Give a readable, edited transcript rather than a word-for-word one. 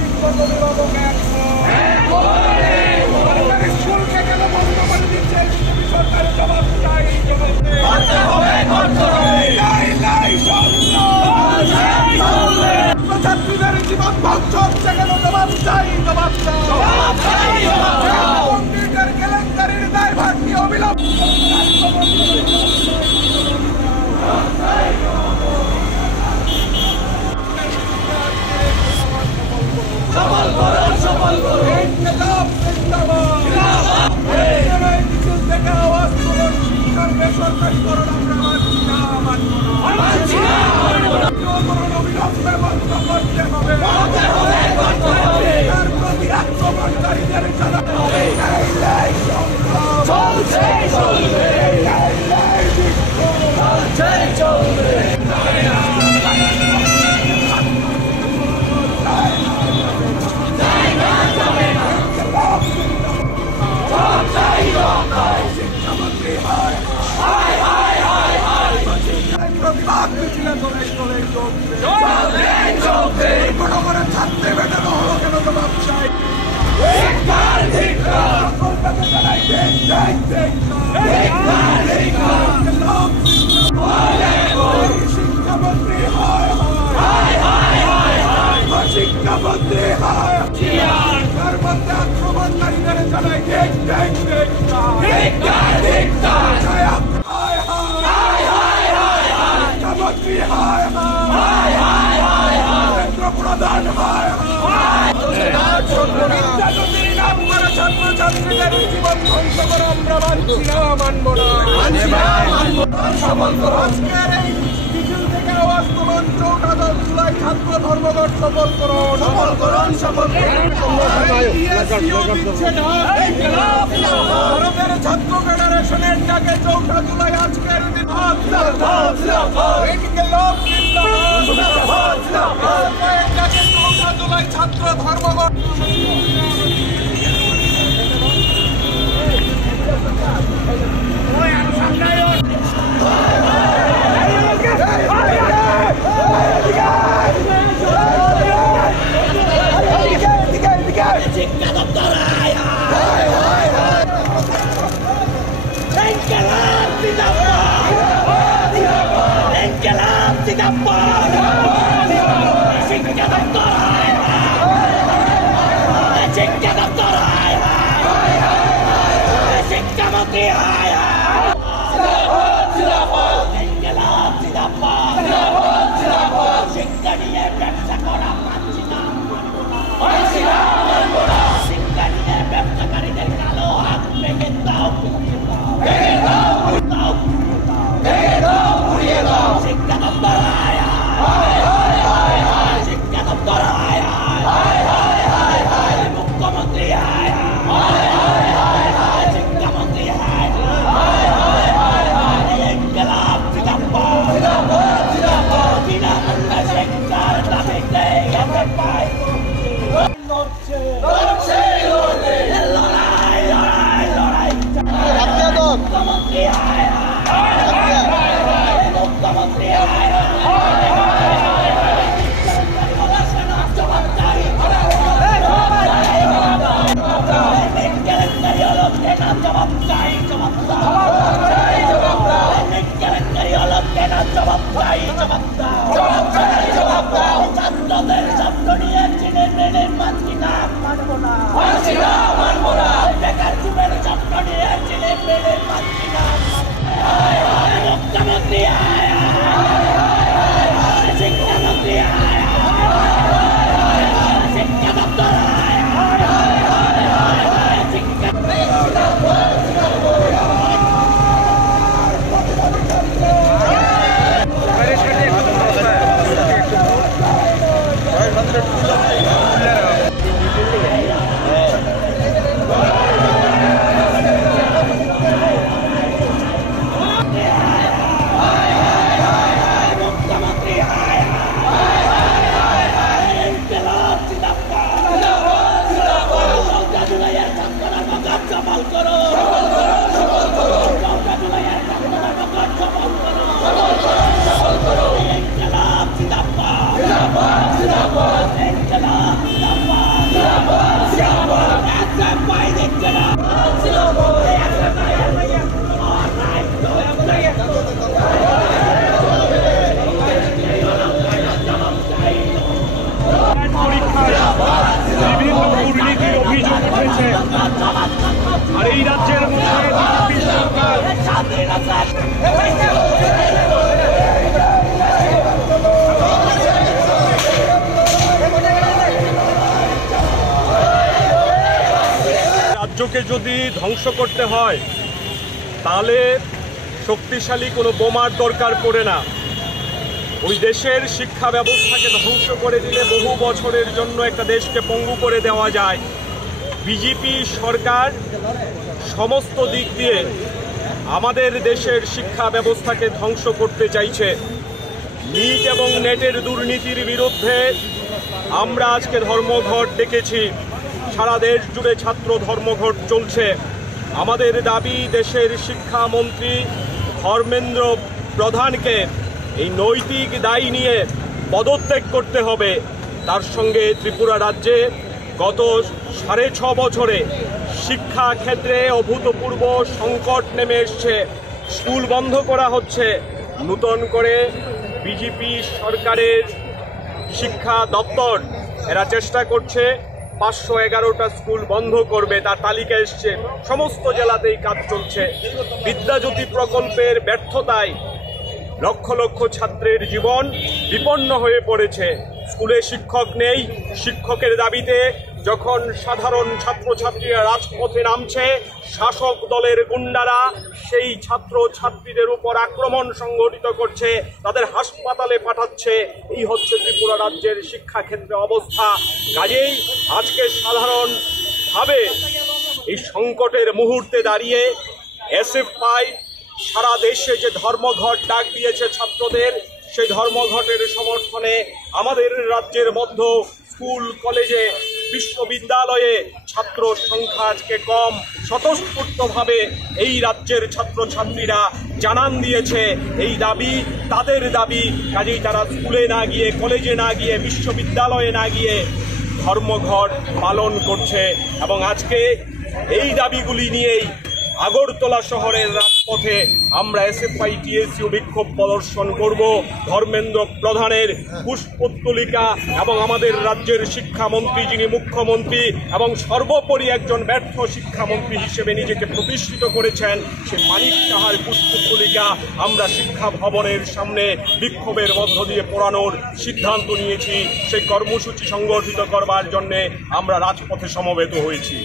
শিক্ষক অভিভাবক সরকারি স্কুলকে কেন বন্ধ করে দিচ্ছে সরকারের জবাব চাই ছাত্রীদের জীবন ধ্বংস হচ্ছে কেন জবাব চাই কম্পিউটার কেলেঙ্কারির দায়ভার নিয়ে অবিলম্ব বেসরকারিকরণ আমরা অবিলম্বে বন্ধ করতে হবে তার প্রতি আক্রমণকারীদের ছাত্রী বেটানো হলো কেন জবাব চাই শিক্ষামন্ত্রী তার মধ্যে আক্রমণকারীদের জানাই শিক্ষামন্ত্রী প্রধান ছাত্রছাত্রীদের জীবন ধ্বংস করে আমরা মানছি না মানব না আজকের এই মিছিল থেকে আওয়াজ তুলুন 14 জুলাই ছাত্র ধর্মঘট সফল করুন ভারতের ছাত্র ফেডারেশনের ডাকে 14 জুলাই আজকের দিন জুলাই ছাত্র ধর্মঘট রাজ্যকে যদি ধ্বংস করতে হয় তাহলে শক্তিশালী কোনো বোমার দরকার পড়ে না। ওই দেশের শিক্ষা ব্যবস্থাকে ধ্বংস করে দিলে বহু বছরের জন্য একটা দেশকে পঙ্গু করে দেওয়া যায়। বিজেপি সরকার সমস্ত দিক দিয়ে আমাদের দেশের শিক্ষা ব্যবস্থাকে ধ্বংস করতে চাইছে। নিট এবং নেটের দুর্নীতির বিরুদ্ধে আমরা আজকে ধর্মঘট ডেকেছি। সারা দেশ জুড়ে ছাত্র ধর্মঘট চলছে। আমাদের দাবি দেশের শিক্ষামন্ত্রী ধর্মেন্দ্র প্রধানকে এই নৈতিক দায় নিয়ে পদত্যাগ করতে হবে। তার সঙ্গে ত্রিপুরা রাজ্যে গত 6.5 বছরে শিক্ষা ক্ষেত্রে অভূতপূর্ব সংকট নেমে এসছে। স্কুল বন্ধ করা হচ্ছে। নতুন করে বিজেপি সরকারের শিক্ষা দপ্তর এরা চেষ্টা করছে 511টা স্কুল বন্ধ করবে, তার তালিকা এসছে। সমস্ত জেলাতেই কাজ চলছে। বিদ্যাজ্যোতি প্রকল্পের ব্যর্থতায় লক্ষ লক্ষ ছাত্রের জীবন বিপন্ন হয়ে পড়েছে। স্কুলে শিক্ষক নেই। শিক্ষকের দাবিতে যখন সাধারণ ছাত্রছাত্রীরা রাজপথে নামছে, শাসক দলের গুন্ডারা সেই ছাত্র ছাত্রীদের উপর আক্রমণ সংঘটিত করছে, তাদের হাসপাতালে পাঠাচ্ছে। এই হচ্ছে ত্রিপুরা রাজ্যের শিক্ষাক্ষেত্রে অবস্থা। কাজেই আজকে সাধারণভাবে এই সংকটের মুহূর্তে দাঁড়িয়ে এসএফআই সারা দেশে যে ধর্মঘট ডাক দিয়েছে ছাত্রদের, সেই ধর্মঘটের সমর্থনে আমাদের রাজ্যের মধ্যে স্কুল, কলেজে, বিশ্ববিদ্যালয়ে ছাত্র সংখ্যা আজকে কম। স্বতঃস্ফূর্তভাবে এই রাজ্যের ছাত্রছাত্রীরা জানান দিয়েছে এই দাবি তাদের দাবি। কাজেই তারা স্কুলে না গিয়ে, কলেজে না গিয়ে, বিশ্ববিদ্যালয়ে না গিয়ে ধর্মঘট পালন করছে। এবং আজকে এই দাবিগুলি নিয়েই আগরতলা শহরের রাজপথে আমরা এসএফআই টিএসইউ বিক্ষোভ প্রদর্শন করব। ধর্মেন্দ্র প্রধানের পুষ্পোত্তলিকা এবং আমাদের রাজ্যের শিক্ষামন্ত্রী, যিনি মুখ্যমন্ত্রী এবং সর্বোপরি একজন ব্যর্থ শিক্ষামন্ত্রী হিসেবে নিজেকে প্রতিষ্ঠিত করেছেন, সে মানিক সাহার পুষ্পোত্তলিকা আমরা শিক্ষা ভবনের সামনে বিক্ষোভের মধ্য দিয়ে পোড়ানোর সিদ্ধান্ত নিয়েছি। সেই কর্মসূচি সংগঠিত করবার জন্যে আমরা রাজপথে সমবেত হয়েছি।